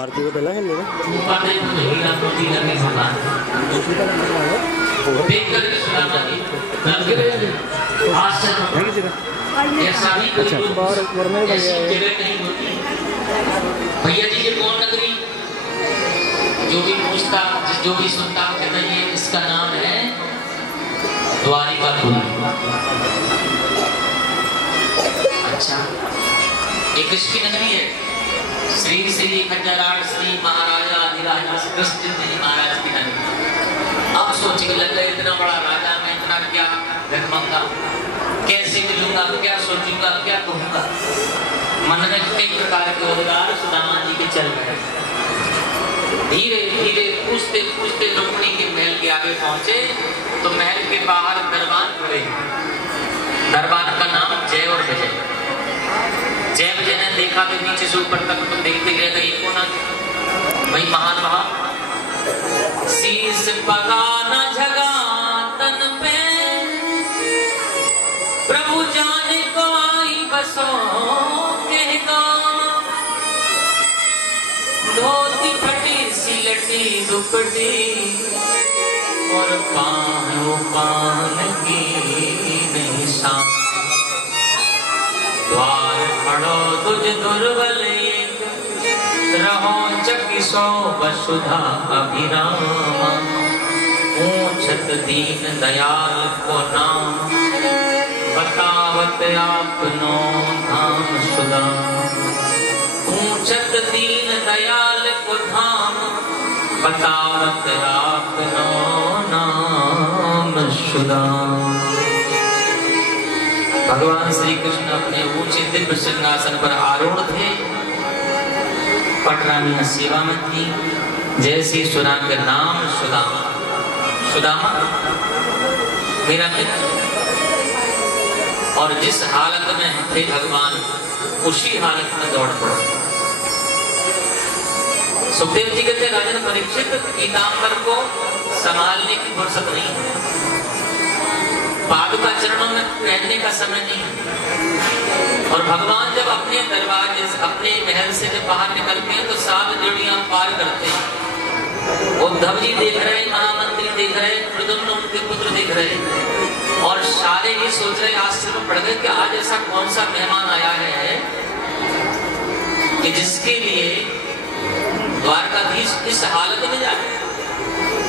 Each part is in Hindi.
आरती को पहला खेलने भैया जी ये कौन नगरी, जो भी पूछता जो भी सुनता कहता ये इसका नाम है द्वारिकापुरी। अच्छा, एक किसकी नगरी है? श्री श्री खंजराट श्री महाराजा अधिराज कृष्ण जी महाराज की नगरी। अब सोचने लगा इतना बड़ा राजा मैं इतना क्या भिखमंगा, कैसे मिलूंगा, क्या सोचूंगा, क्या कहूंगा। मन में कई प्रकार के उद्गार सुदामा जी के चल रहे। धीरे धीरे पूछते पूछते रुक्मिणी के महल के आगे पहुंचे तो महल के बाहर दरबान खड़े। दरबान का नाम जय और विजय। जय विजय ने देखा तो नीचे से ऊपर तक तो देखते गए ये कौन आ गया? भाई महान वहां शीश पगा न झगा तन पे, प्रभु जाने को आई बसो कहगा। धोती फटी सिलटी दुपटी और पान की निशान। द्वार खड़ो तुझ दुर्बल एक, रहो चकिसो वसुधा अभिरामा। पूछत दीन दयाल को नाम, बतावत आपनो धाम सुदाम। पूछत दीन दयाल को धाम, बतावत आपनो नाम सुदाम। भगवान श्री कृष्ण अपने ऊंचे दिव्य सिंहासन पर आरूढ़ थे। पटरानी सेवा में थी। जैसे सुना के नाम सुदामा। सुदामा मेरा मित्र, और जिस हालत में थे भगवान उसी हालत में दौड़ पड़े। सुखदेव जी कहते राजन परीक्षित पीताम्बर को संभालने की फुर्सत नहीं है, पादुका चरणों में पहनने का समय नहीं है। और भगवान जब अपने दरवाजे अपने महल से जब बाहर निकलते हैं तो 7 जोड़ियां पार करते हैं। उद्धव जी देख रहे हैं, महामंत्री देख रहे हैं, प्रद्युम्न उनके पुत्र देख रहे हैं, और सारे ये सोच रहे आश्चर्य में पड़ गए कि आज ऐसा कौन सा मेहमान आया है कि जिसके लिए द्वारकाधीश इस हालत में जाए,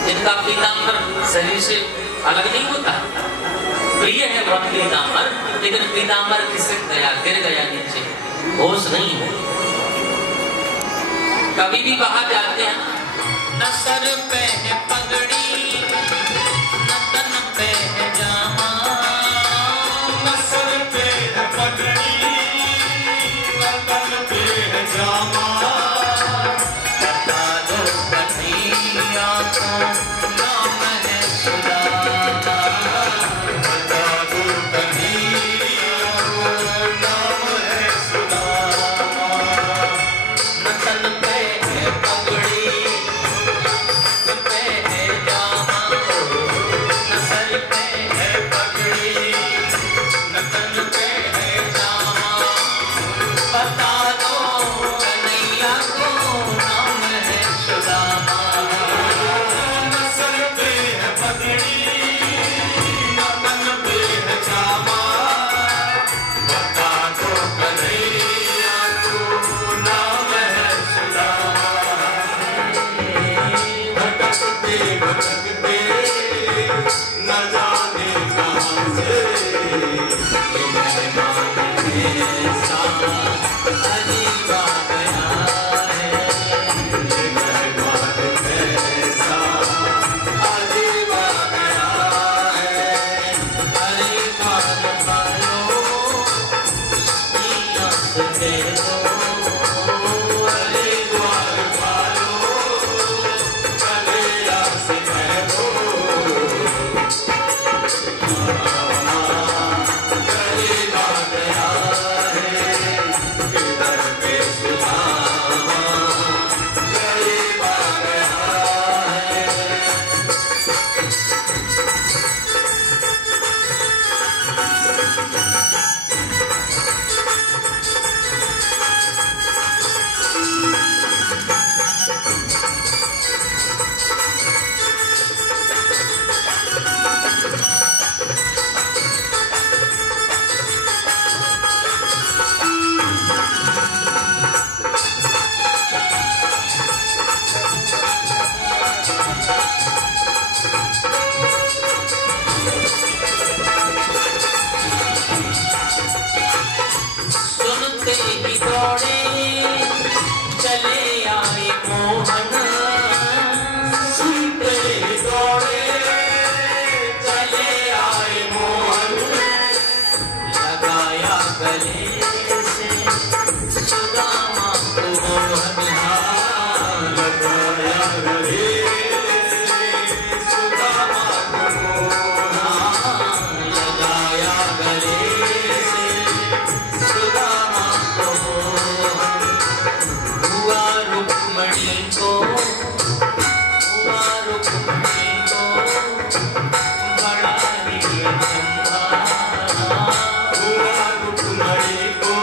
जिनका पीताम्बर शरीर से अलग नहीं होता। प्रिय है बहुत पीताम्बर, लेकिन पीताम्बर खिसक गया, गिर गया नीचे, होश नहीं है। कभी भी बाहर जाते हैं न सर पे है पगड़ी न तन पे है जामा। न सर पे है पगड़ी न तन पे है जामा। बता दो कन्हैया को नाम है सुदामा। बता दो कन्हैया को नाम है सुदामा। न तन पे है पगड़ी न पे है जामा। न सर पे है पगड़ी न तन पे है जामा। बता दो कन्हैया सुनते ही दौड़े चले आए मोहन, सुनते ही दौड़े चले आए मोहन, लगाया गले से सुदामा को मोहन, लगाया गले से सुदामा को मोहन, लगाया गले से सुदामा को मोहन। हुआ रुक्मणी को बड़ा ही अचंभा, हुआ रुक्मणी को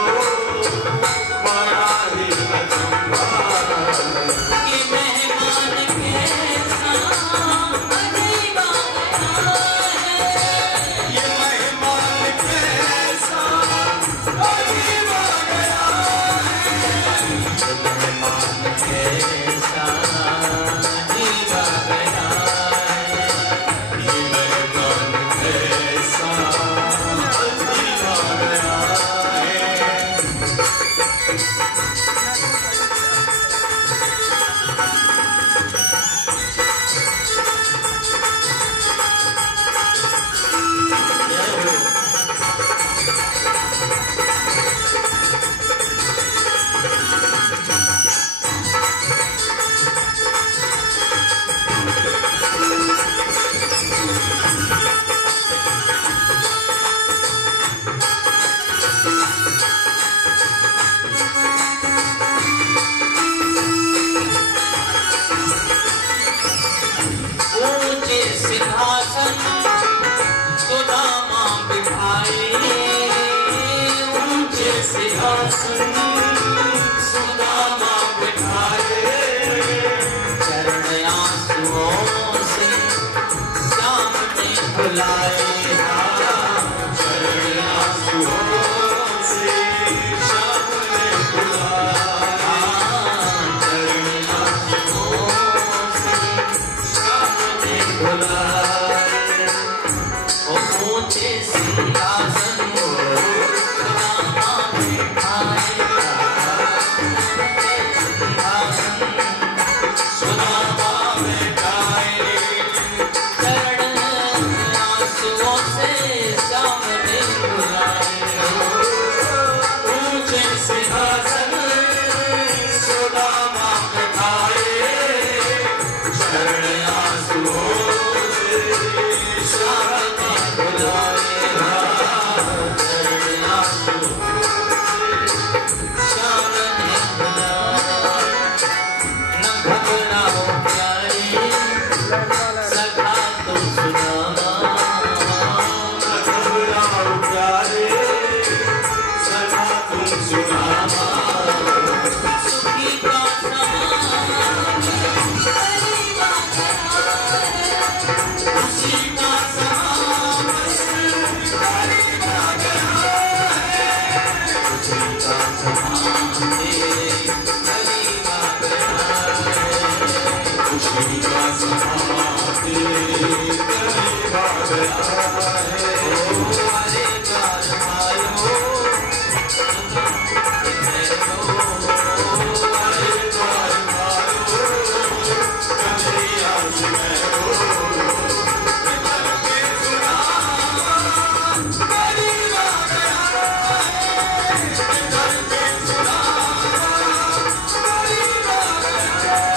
बड़ा ही अचंभा, ये मेहमान कैसा अजीब आया है, ये मेहमान कैसा अजीब आ गया ये मेहमान कैसा अजीब आ गया है। ये मेहमान कैसा अजीब आ गया है। ऊंचे सिंहासन सुदामा बिठाए, ऊंचे सिंहासन सुदामा बिठाए, चरण आंसुओं से श्याम ने बुलाए, चरण आंसुओं से श्याम ने बुलाया, चरण आंसुओं से श्याम ने बुलाए। ऊंचे सिंहासन सुदामा बिठाए, ऊंचे सिंहासन सुदामा बिठाए, चरण आंसुओं से श्याम ने बुलाए, ऊंचे सिंहासन सुदामा बिठाए, चरण आंसुओं से श्याम ने बुलाए, चरण आंसुओं श्याम ने बुलाए। न घबराओ प्यारे सखा तुम सुदामा, घबराओ प्यारे सदा तुम सुदामा, सुखी का समान करीब आ गया है, खुशी का समा बस करीब आ गया है, खुशी का समान करीब आ गया है। खुशी का समा करीब आ गया है। हरे द्वार आयो हरे द्वार आयो, कन्हैया जी मैं हो, करके सुना करीब आ गया है, करके सुना करीब आ गया है,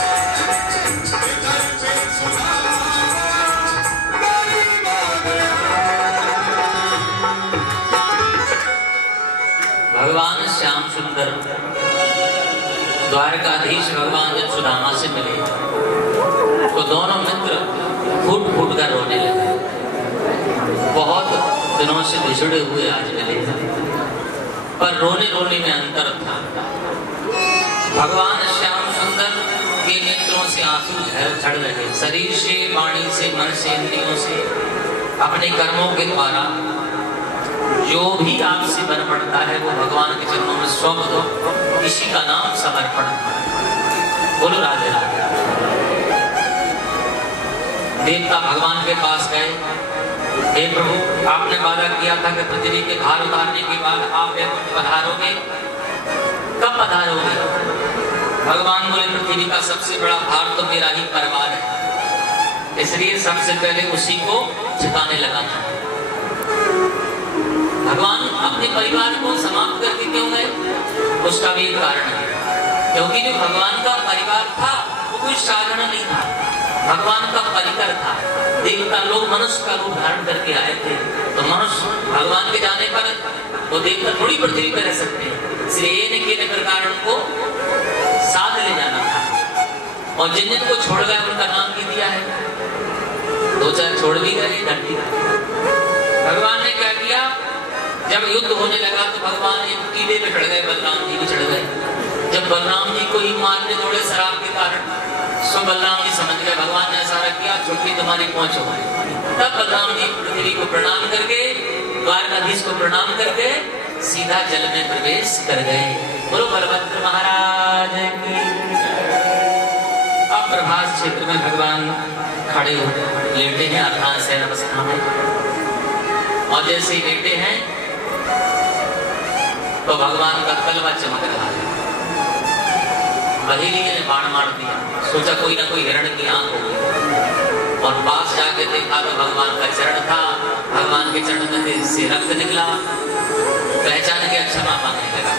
करके सुना करीब आ गया भगवान श्याम सुंदर द्वारकाधीश भगवान जब सुदामा से मिले तो दोनों मित्र फूट फूट कर रोने लगे। बहुत दिनों से बिछड़े हुए आज मिले, पर रोने रोने में अंतर था। भगवान श्याम सुंदर के नेत्रों से आंसू झड़ रहे, शरीर से, वाणी से, मन से, इंद्रियों से, अपने कर्मों के द्वारा जो भी आपसे बन पड़ता है वो भगवान के चरणों में सौंप दो, इसी का नाम समर्पण। बोलो राधे राधे। देवता भगवान के पास गए, हे प्रभु, आपने वादा किया था कि पृथ्वी के भार उतारने के बाद आप वैकुंठ पधारोगे, कब पधारोगे? भगवान बोले पृथ्वी का सबसे बड़ा भार तो मेरा ही परिवार है, इसलिए सबसे पहले उसी को झुकाने लगाना है। भगवान अपने परिवार को समाप्त करके क्यों गए? उसका भी एक कारण है, क्योंकि जो भगवान का परिवार था वो कोई साधारण नहीं था, भगवान का परिकर था। देवता लोग मनुष्य का रूप धारण करके आए थे, तो मनुष्य भगवान के जाने पर वो देवता थोड़ी पृथ्वी पर रह सकते हैं, इसलिए एक प्रकार उनको साथ ले जाना था। और जिन जिन को छोड़ गए उनका नाम भी दिया है, दो चार छोड़ भी गए, डर भी गए। भगवान ने क्या किया, जब युद्ध होने लगा तो भगवान एक कीड़े पे चढ़ गए, बलराम जी भी चढ़ गए। जब बलराम जी को ही मारने दौड़े शराब के कारण, सो बलराम जी समझ गए भगवान ने ऐसा किया, छुट्टी तुम्हारी पहुंच हो गई। तब बलराम जी पृथ्वी को प्रणाम करके, द्वारकाधीश को प्रणाम करके सीधा जल में प्रवेश कर गए। बोलो बलभद्र महाराज की। अब प्रभास क्षेत्र में भगवान खड़े हो लेटे हैं अर्धांग शयन अवस्था में, और जैसे ही लेटे हैं तो भगवान का तलवा चमक रहा है। बहेली ने बाण मार दिया, सोचा कोई ना कोई हिरण की आंख होगी, और पास जाके देखा तो भगवान का चरण था। भगवान के चरण में से रक्त निकला, पहचान के क्षमा मांगने लगा।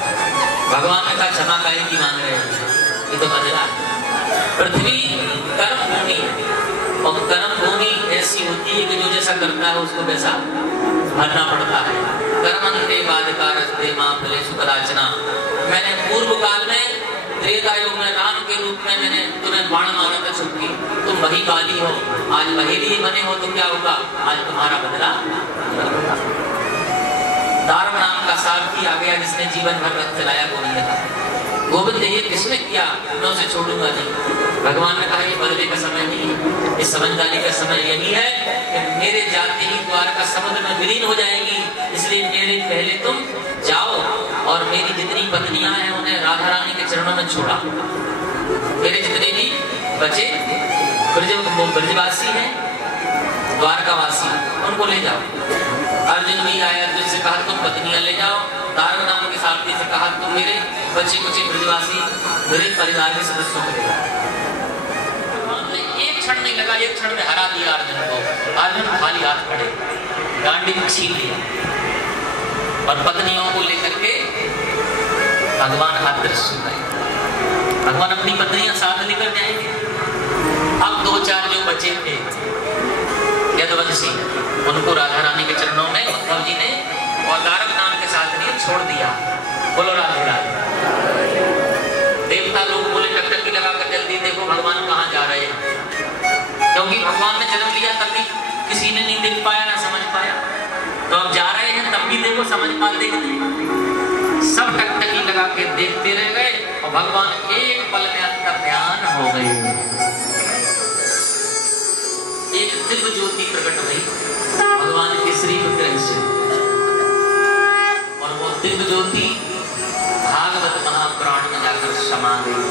भगवान ने कहा क्षमा काहे की मांग रहे हैं, ये तो बदला। पृथ्वी कर्म भूमि है, और कर्म भूमि ऐसी होती है कि जो जैसा करता है उसको वैसा भरना पड़ता है। कर्मन्ते बाधिकारस्ते मां फलेषु कदाचन। मैंने पूर्व काल में त्रेता युग में राम के रूप में मैंने तुम्हें बाण मारा था छुपकी, तुम वही काली हो, आज महेली बने हो तो क्या होगा, आज तुम्हारा बदला। दारुण नाम का सारथी आ गया जिसने जीवन भर रथ चलाया गोविंद का। गोविंद ये किसने किया, मैं उसे छोड़ूंगा नहीं। भगवान ने कहा ये बदले का समय नहीं है, इस समझदारी का समय यही है कि मेरे जाते ही द्वारका समुद्र में विलीन हो जाएगी, इसलिए मेरे पहले तुम जाओ और मेरी जितनी पत्नियां हैं उन्हें राधा रानी के चरणों में छोड़ा। मेरे जितने भी बचे ब्रजवासी हैं, द्वारकावासी, उनको ले जाओ। अर्जुन भी आया, अर्जुन से कहा तुम पत्नियां ले जाओ। दारुण नाम के साथी से कहा तुम मेरे बच्चे कुछ ब्रजवासी मेरे परिवार के सदस्यों को ले जाओ। एक क्षण नहीं लगा, एक क्षण में हरा दिया अर्जुन को। अर्जुन खाली हाथ खड़े, गांडी छीन लिया, और पत्नियों को लेकर के भगवान अदृश्य हो गए। भगवान अपनी पत्नियां साथ लेकर जाएंगे। अब दो चार जो बचे थे यदुवंशी, उनको राधा रानी के चरणों में उद्धव जी ने और दारुक नाम के साथ लिए छोड़ दिया। बोलो राधे राधे। देवता लोग बोले टकटकी लगाकर जल्दी देखो भगवान कहाँ जा रहे हैं, क्योंकि भगवान ने जन्म लिया तब भी किसी ने नहीं देख पाया ना समझ पाया, तो अब जा रहे हैं तब भी देखो समझ पाते नहीं। सब टकटकी लगा के देखते रह गए, और भगवान एक पल में अंतर्ध्यान हो गए। एक दिव्य ज्योति प्रकट हुई भगवान के श्री विग्रह से, और वो दिव्य ज्योति भागवत महापुराण में जाकर समा गई।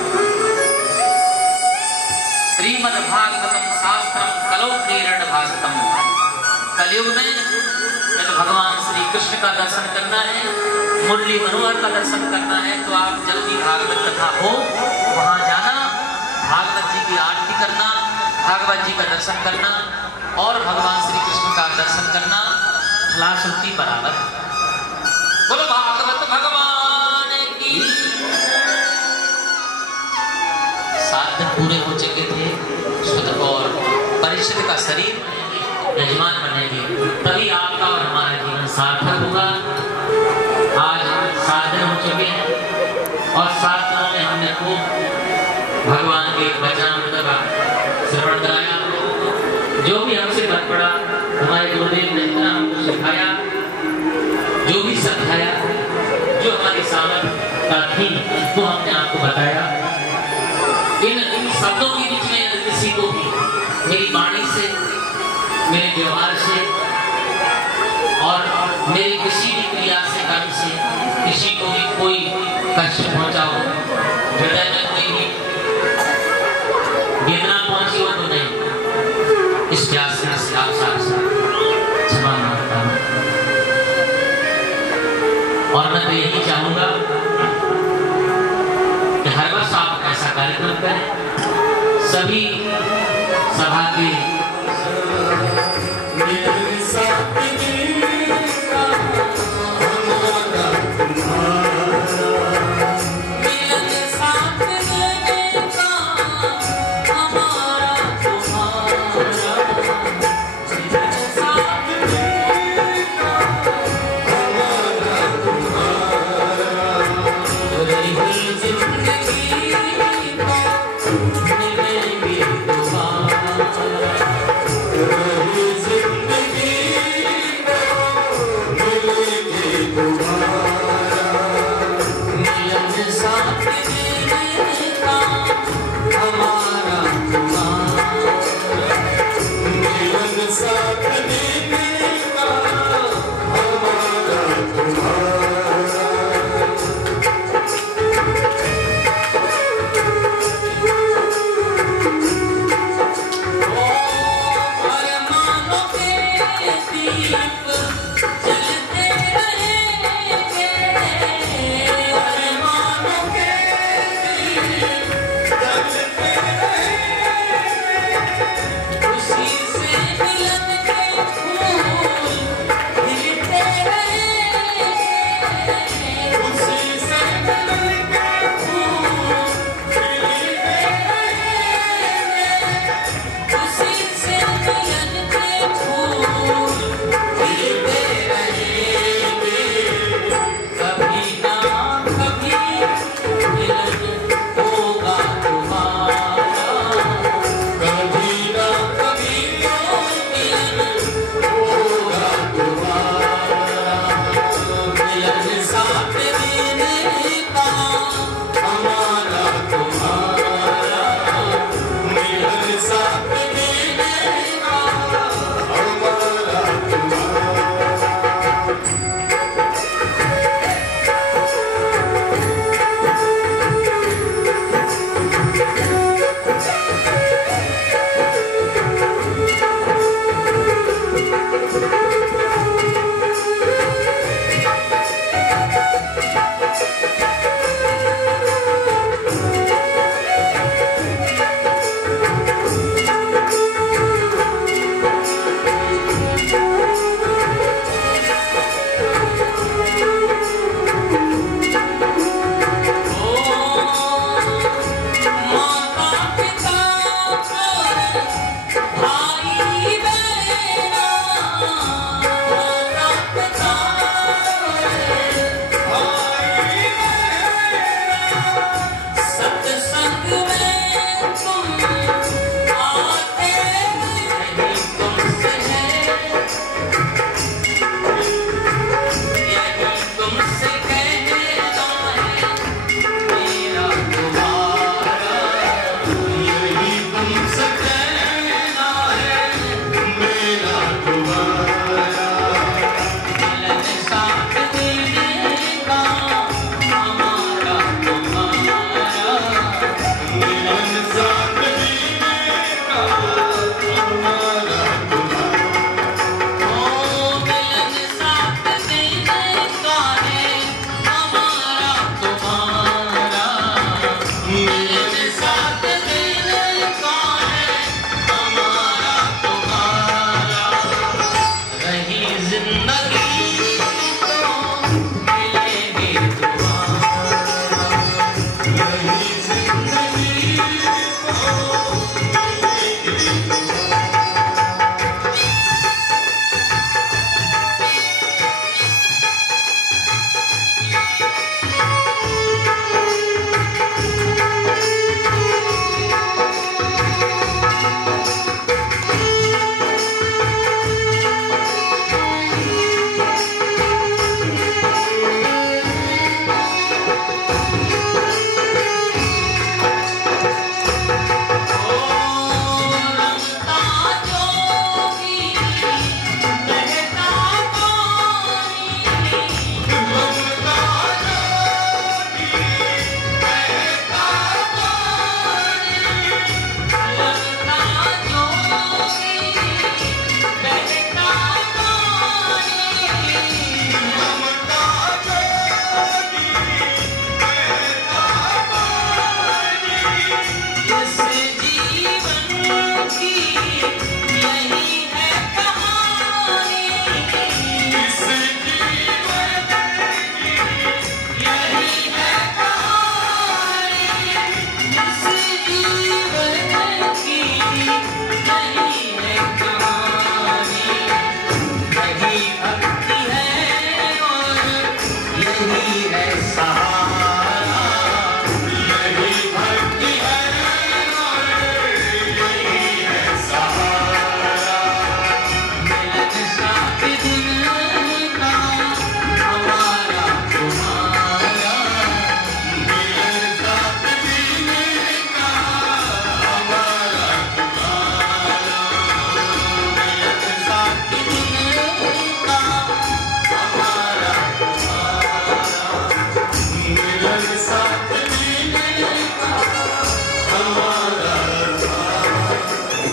श्रीमद् भागवतम शास्त्रम कलौ प्रेरण भाषतम। कलयुग में जब भगवान श्री कृष्ण का दर्शन करना है, मुरली मनोहर का दर्शन करना है, तो आप जल्दी भागवत कथा हो वहां जाना, भागवत जी की आरती करना, भागवत जी का दर्शन करना और भगवान श्री कृष्ण का दर्शन करना लाशक्ति बराबर। बोलो भागवत भगवान की। 7 दिन पूरे हो चुके थे, सुध और परिषद का शरीर यजमान बनेंगे, तभी आपका और हमारा जीवन सार्थक होगा। आज 7 दिन हो चुके हैं, और 7 दिनों में हमने खूब भगवान के वचनामृत का श्रवण कराया। जो भी हमसे बन पड़ा, हमारे गुरुदेव ने इतना हमको सिखाया, जो भी समझाया, जो हमारी सामर्थ्य का थी वो हमने आपको बताया। इन शब्दों के बीच में किसी को भी मेरी वाणी से, मेरे व्यवहार से और मेरी किसी भी क्रिया से, कर्म से किसी को भी कोई कष्ट पहुंचा हो, हृदय में कोई भी वेदना पहुंची हो तो नहीं, इस कार्यक्रम करें। सभी सभा के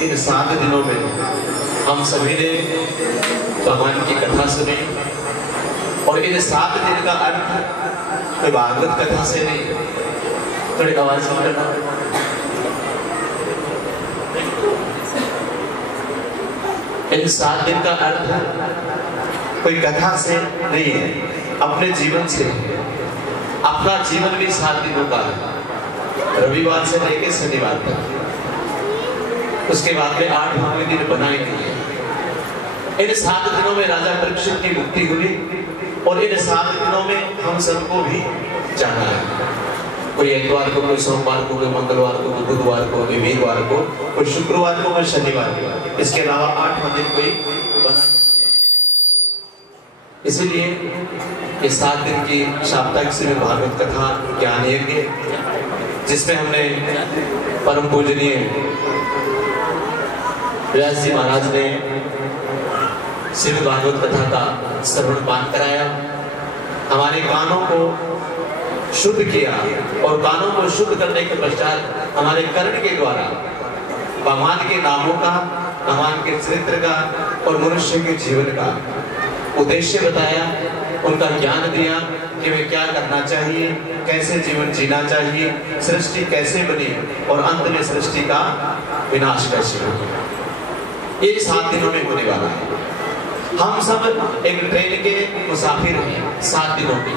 इन 7 दिनों में हम सभी ने भगवान की कथा सुनी और इन 7 दिन का अर्थ कोई भागवत कथा से नहीं। थोड़ी आवाज करना। इन 7 दिन का अर्थ कोई कथा से नहीं है, अपने जीवन से। अपना जीवन भी 7 दिनों का है, रविवार से लेकर शनिवार तक। उसके बाद में 8वें दिन बनाएंगे। इन 7 दिनों में राजा परीक्षित की मुक्ति हुई और इन 7 दिनों में हम सबको भी जाना है। कोई इतवार को, कोई सोमवार को, कोई मंगलवार को, कोई बुधवार को, कोई वीरवार को, कोई शुक्रवार को, कोई शनिवार को। इसके अलावा 8वां दिन कोई बना। इसीलिए ये 7 दिन की साप्ताहिक श्रीमद् भागवत कथा ज्ञान यज्ञ, जिसमें हमने परम पूजनीय व्यास जी महाराज ने श्रीमद् भागवत कथा का श्रवण पाठ कराया, हमारे कानों को शुद्ध किया और कानों को शुद्ध करने के पश्चात हमारे कर्ण के द्वारा भगवान के नामों का, भगवान के चरित्र का और मनुष्य के जीवन का उद्देश्य बताया, उनका ज्ञान दिया कि वे क्या करना चाहिए, कैसे जीवन जीना चाहिए, सृष्टि कैसे बनी और अंत में सृष्टि का विनाश कैसे हो। ये 7 दिनों में होने वाला है। हम सब एक ट्रेन के मुसाफिर हैं 7 दिनों की,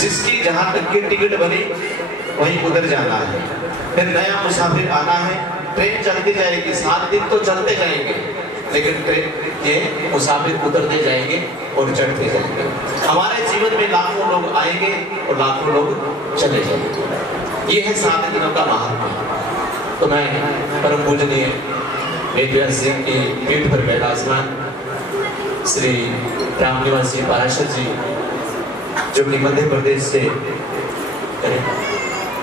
जिसकी जहां तक की टिकट बनी वहीं उधर जाना है, फिर नया मुसाफिर आना है। ट्रेन चलती जाएगी, 7 दिन तो चलते जाएंगे, लेकिन ट्रेन के मुसाफिर उतरते जाएंगे और चढ़ते जाएंगे। हमारे जीवन में लाखों लोग आएंगे और लाखों लोग चले जाएंगे। ये है 7 दिनों का महात्मा। तो मैं परम पूजनीय वेदव्यास जी की पीठ पर विराजमान श्री रामनिवास जी पाराशर जी, जो कि मध्य प्रदेश से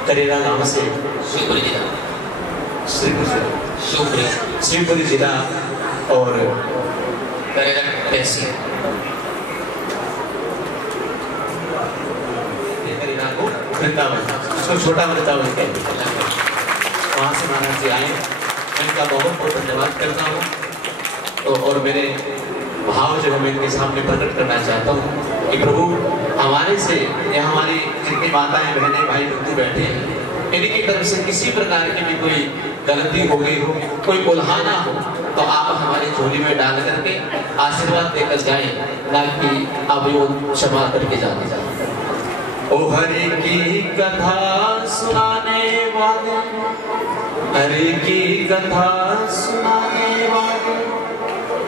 करेला गांव से शिवपुरी जिला और वृंदावन, उसको छोटा वृंदावन कहते हैं, वहाँ से महाराज जी आए। मैं इनका बहुत बहुत धन्यवाद करता हूँ और मेरे भाव जो मैं इनके सामने प्रकट करना चाहता हूँ कि प्रभु हमारे से या हमारी जितनी माताएं, बहनें, भाई बंधु बैठे हैं, इनकी तरफ से किसी प्रकार की भी कोई गलती हो गई हो, कोई उल्हाना हो, तो आप हमारी झोली में डाल करके आशीर्वाद देकर जाएं, ताकि आप वो क्षमा करके जाते जाए। ओ हरि की कथा सुनाने वाले, हरि की कथा सुनाने वाले,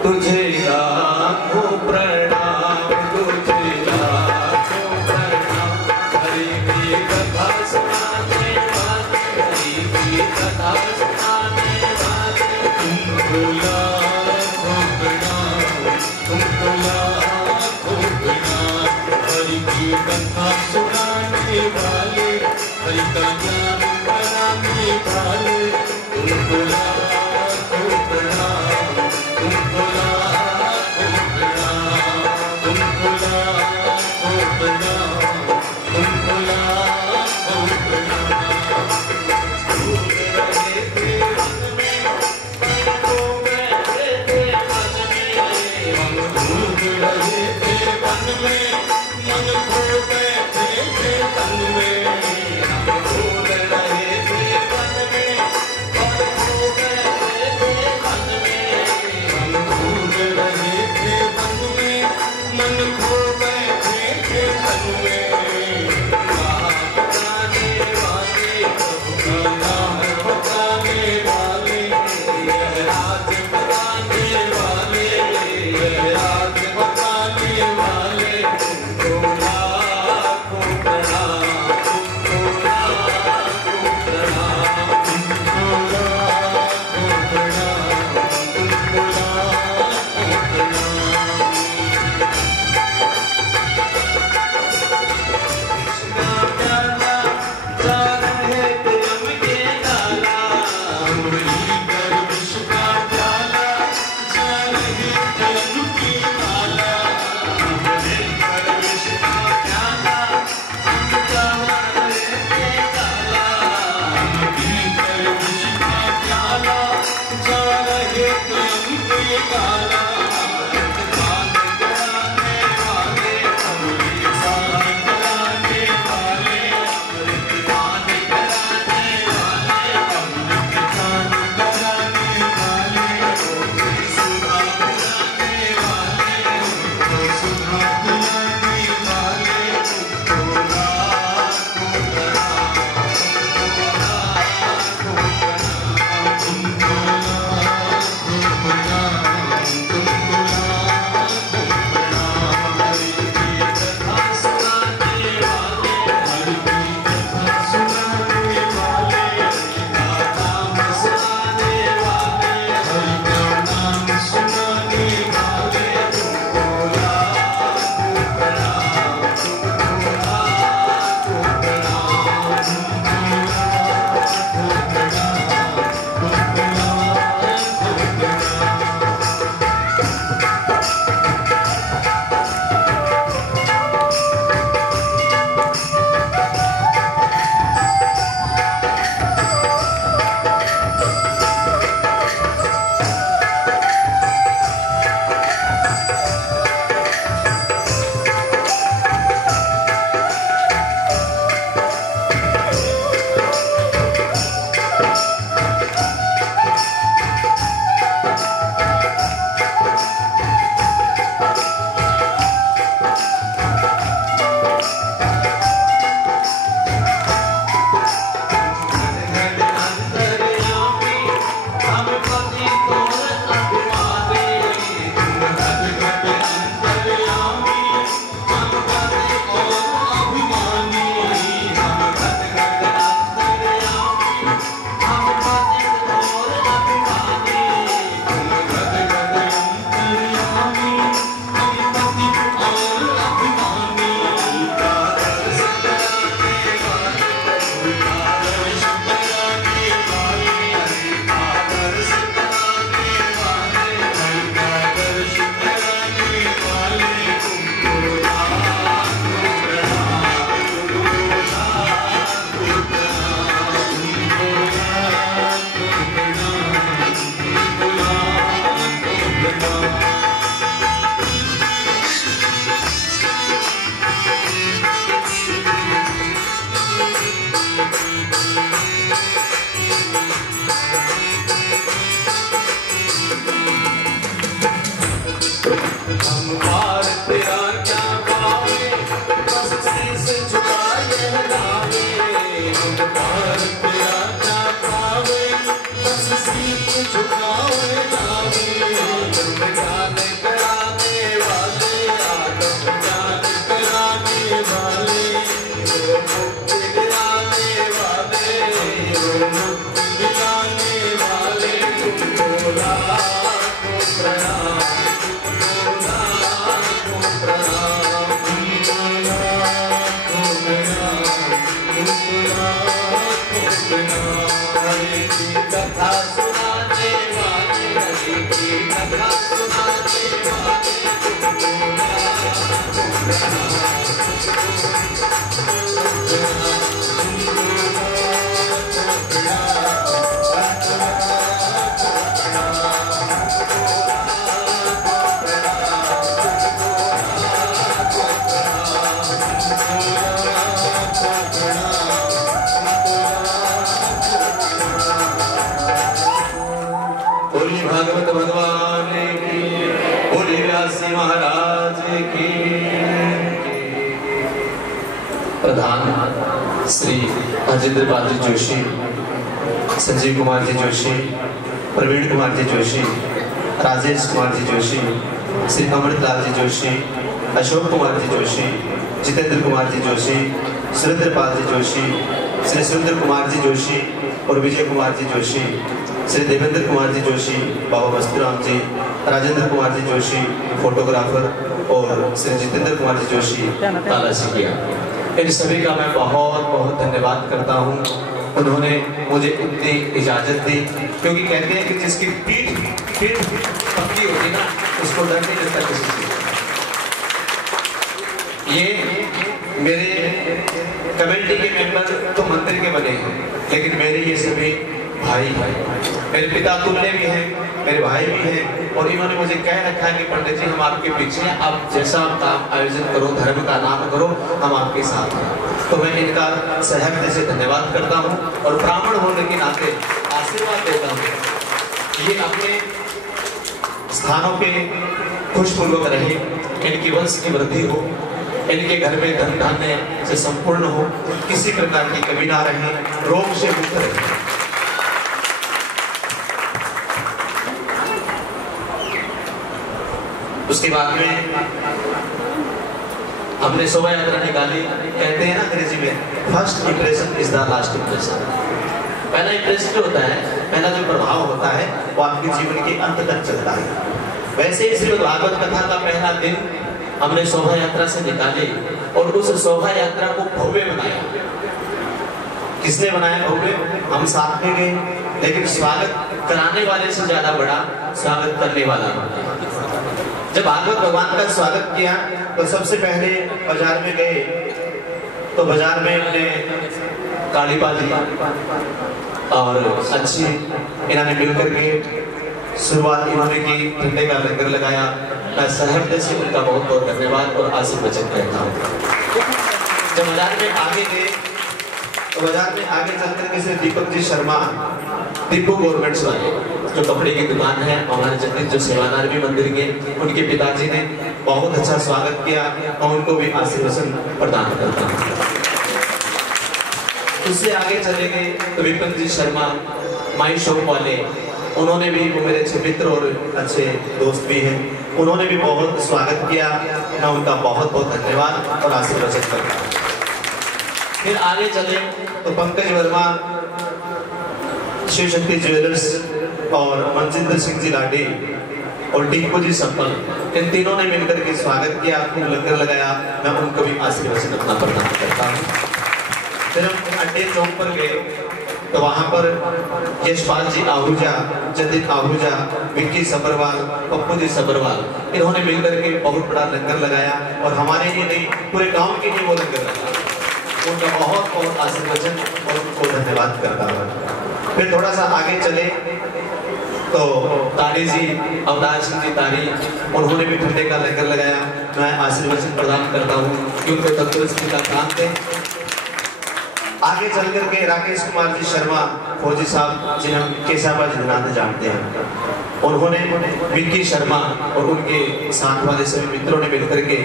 तुझे लाखों प्रणाम, तुझे लाखों प्रणाम। हरि की कथा सुनाने वाले, हरि की कथा सुनाने वाले, तुमको लाखों प्रणाम, तुमको लाखों प्रणाम। हरि की कथा सुनाने वाले, हरि का ज्ञान कराने वाले, तुमको लाखों प्रणाम, तुमको लाखों प्रणाम, तुमको लाखों प्रणाम, तुमको लाखों प्रणाम। डूब रहे थे मन में, मन खो बैठे थे मन में, हम डूब रहे थे मन में, मन खो बैठे थे मन में, हम डूब रहे थे मन में, भागवत भगवान की, बोले व्यास महाराज की। प्रधान श्री अजिंद्र पाल जी जोशी, संजीव कुमार जी जोशी, प्रवीण कुमार जी जोशी, राजेश कुमार जी जोशी, श्री अमृतलाल जी जोशी, अशोक कुमार जी जोशी, जितेंद्र कुमार जी जोशी, सुरेंद्र पाल जी जोशी, श्री सुरेंद्र कुमार जी जोशी और विजय कुमार जी जोशी, श्री देवेंद्र कुमार जी जोशी, बाबा वस्तुराम जी, राजेंद्र कुमार जी जोशी फोटोग्राफर और श्री जितेंद्र कुमार जी जोशी काला सिकिया। इन सभी का मैं बहुत बहुत धन्यवाद करता हूँ। उन्होंने मुझे इतनी इजाज़त दी, क्योंकि कहते हैं कि जिसकी पीठ पक्की होती ना, उसको डर नहीं लगता किसी चीज़। ये मेरे कमेटी के मेंबर तो मंदिर के बने हैं, लेकिन मेरे ये सभी भाई मेरे पिता तुल्य भी हैं, मेरे भाई भी हैं, और इन्होंने मुझे कह रखा है कि पंडित जी हम आपके पीछे हैं, आप जैसा काम आयोजन करो, धर्म का नाम करो, हम आपके साथ हैं। तो मैं इनका सहर्ष से धन्यवाद करता हूँ और ब्राह्मण होने के नाते आशीर्वाद देता हूँ। ये अपने स्थानों पे खुशपूर्वक रहे, इनकी वंश की वृद्धि हो, इनके घर में धन धान्य से संपूर्ण हो, किसी प्रकार की कमी ना रहे, रोग से मुक्त रहे। उसके बाद में हमने शोभा यात्रा निकाली। कहते हैं ना अंग्रेजी में, first impression is the last impression. पहला इंप्रेशन जो होता है, पहला जो प्रभाव होता है, वो आपके जीवन के अंत तक चलता है। वैसे ही श्रीमद् भागवत कथा का पहला दिन हमने शोभा यात्रा से निकाले और उस शोभा यात्रा को भव्य बनाया। किसने बनाया भव्य? हम साथ में गए, लेकिन स्वागत कराने वाले से ज्यादा बड़ा स्वागत करने वाला। जब भागवत भगवान का स्वागत किया तो सबसे पहले बाजार में गए, तो बाजार में अपने काली बाजी और अच्छी इन्होंने मिलकर के शुरुआत इन्होंने की, ठंडे का लंगर लगाया। मैं सहर्ष से उनका बहुत बहुत धन्यवाद और आशीर्वचन करता हूँ। जब बाजार में आगे गए तो बाजार में आगे चलकर के से दीपक जी शर्मा, दीपू गवर्नमेंट्स वाले जो कपड़े की दुकान है, हमारे जगदीश जो सेवादार भी मंदिर के, उनके पिताजी ने बहुत अच्छा स्वागत किया और उनको भी आशीर्वचन प्रदान करता हूँ। उससे आगे चले गए तो विपिन जी शर्मा माई शॉप वाले, उन्होंने भी, वो मेरे अच्छे मित्र और अच्छे दोस्त भी हैं, उन्होंने भी बहुत स्वागत किया। मैं उनका बहुत बहुत धन्यवाद और आशीर्वचन करता हूँ। फिर आगे चले तो पंकज वर्मा, शिव शक्ति ज्वेलर्स और मनजिंदर सिंह जी लाडे और टीपू जी संपल, इन तीनों ने मिलकर के स्वागत किया, लंगर लगाया। मैं उनको भी आशीर्वचन अपना प्रदान करता हूँ। फिर हम अड्डे चौक पर गए तो वहां पर यशपाल जी आहूजा, जतिन आहूजा, विक्की सबरवाल, पप्पू जी सबरवाल, इन्होंने मिलकर के बहुत बड़ा लंगर लगाया और हमारे लिए नहीं, पूरे गांव के लिए वो लंगर लगाया। उनका बहुत बहुत आशीर्वचन और उनको धन्यवाद करता हूँ। फिर थोड़ा सा आगे चले तो तारी जी, अवतार सिंह जी तारी, उन्होंने भी ठंडे का लंगर लगाया। मैं आशीर्वचन प्रदान करता हूँ कि उनको तंदुरुस्ती का काम दें। आगे चल करके राकेश कुमार जी शर्मा, फौजी साहब जिन्हें हम केसाबा जिनाते जानते हैं, उन्होंने विक्की शर्मा और उनके साथ वाले सभी मित्रों ने मिलकर के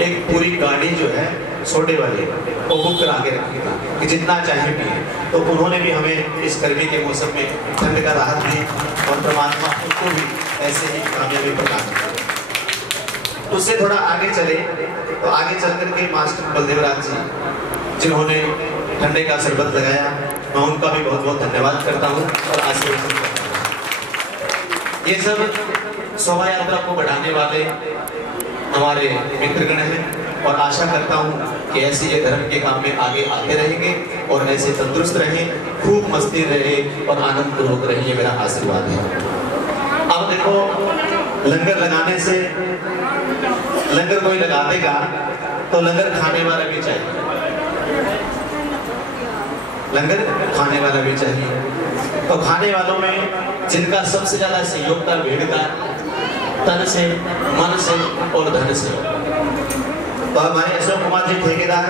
एक पूरी गाड़ी जो है सोडे वाली वो बुक करा के रखी थी कि जितना चाहे पिए। तो उन्होंने भी हमें इस गर्मी के मौसम में ठंड का राहत दी और परमात्मा उनको भी ऐसे ही कामयाबी प्रदान की। उससे थोड़ा आगे चले तो आगे चल करके मास्टर बलदेव राज जी जिन्होंने ठंडे का शरबत लगाया, मैं उनका भी बहुत बहुत धन्यवाद करता हूँ और आशीर्वाद करता हूँ। ये सब शोभा यात्रा को बढ़ाने वाले हमारे मित्रगण हैं और आशा करता हूँ कि ऐसे ये धर्म के काम में आगे आते रहेंगे और ऐसे तंदुरुस्त रहें, खूब मस्ती रहे और आनंद पूर्वक रहे, ये मेरा आशीर्वाद है। अब देखो, लंगर लगाने से लंगर कोई लगा देगा तो लंगर खाने वाला भी चाहिए, लंगर खाने वाला भी चाहिए। तो खाने वालों में जिनका सबसे ज्यादा सहयोग था भीड़ का, तन से, मन से और धन से, तो हमारे अशोक कुमार जी ठेकेदार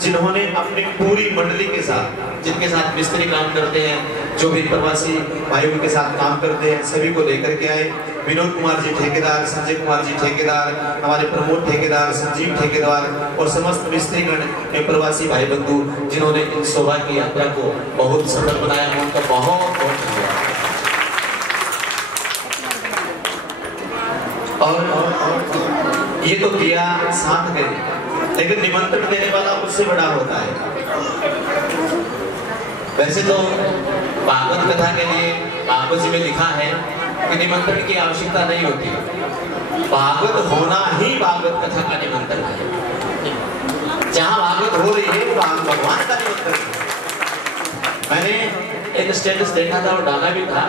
जिन्होंने अपनी पूरी मंडली के साथ, जिनके साथ मिस्त्री काम करते हैं, जो भी प्रवासी भाइयों के साथ काम करते हैं, सभी को लेकर के आए। विनोद कुमार जी ठेकेदार, संजय कुमार जी ठेकेदार, हमारे प्रमोद ठेकेदार, संजीव ठेकेदार और समस्त मिस्त्रीगण प्रवासी भाई बंधु जिन्होंने इन शोभा की यात्रा को बहुत सफल बनाया, उनका बहुत बहुत धन्यवाद। और ये तो किया, साथ गए, लेकिन निमंत्रण देने वाला उससे बड़ा होता है। वैसे तो भागवत कथा के लिए भागवत जी में लिखा है कि निमंत्रण की आवश्यकता नहीं होती, भागवत होना ही भागवत कथा का निमंत्रण है। जहां भागवत हो रही है वो भगवान का निमंत्रण है। मैंने एक स्टेटस देखा था और डाला भी था,